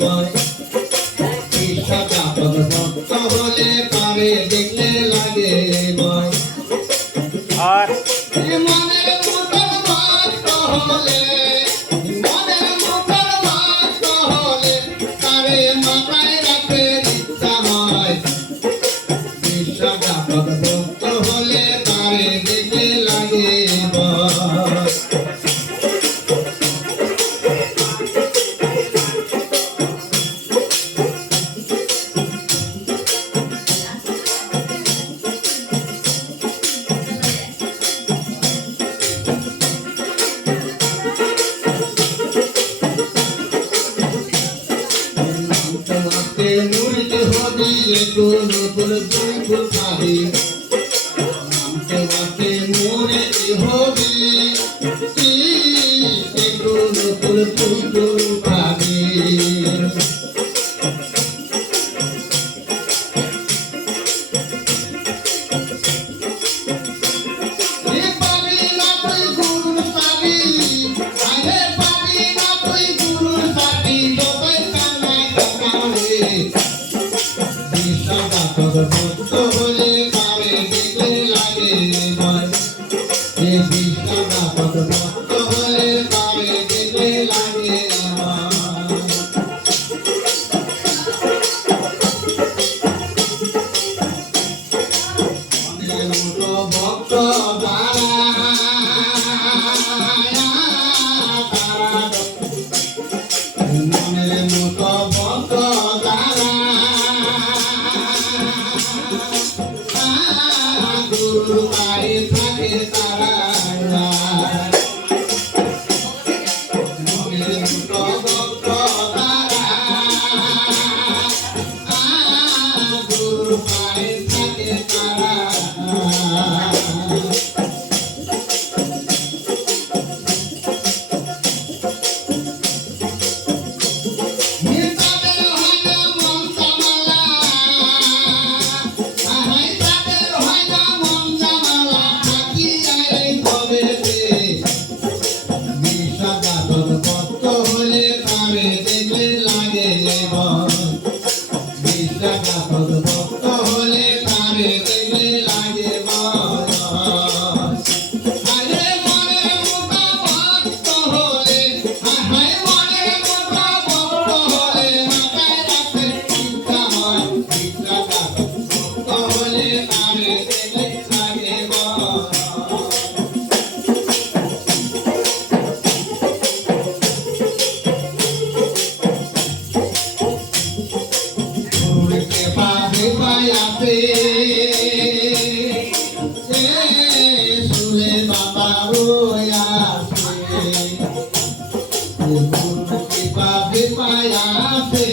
ভয় বিশ্বাসঘাতক ভক্ত হলে তারে দেখলে লাগে ভয় আর মনের মতো ভক্ত হলে মনের মতো ভক্ত হলে তারে মাথায় রাখতে ইচ্ছা হয় বিশ্বাসঘাতক ভক্ত হলে তারে দেখলে লাগে ভয় তোমাকে মুড়তে হবে কোনো ফুল খাবি তোমাকে মুড়তে হবে কোনো ফুল খাবি ভক্ত হলে তারে দেখলে লাগে ভয় বিশ্বাসঘাতক ভক্ত হলে তারে দেখলে লাগে মনের মতো ভক্ত মনের মতো ভক্ত গুরুবারে থাকে তারা মনের মতো ভক্ত তারা গুরুবারে থাকে তারা ভক্ত হলে তারে দেখলে লাগে বিশ্বাসঘাতক ভক্ত হলে তারে দেখলে লাগে আরে মনের মতো ভক্ত হলে মনের মতো ভক্ত হলে মাথায় রাখতে চিন্তা হয় বিশ্বাসঘাতক ভক্ত হলে তারে দেখলে লাগে পায়াতে শুনে বাবা রোয়াছে পাবে পায়াতে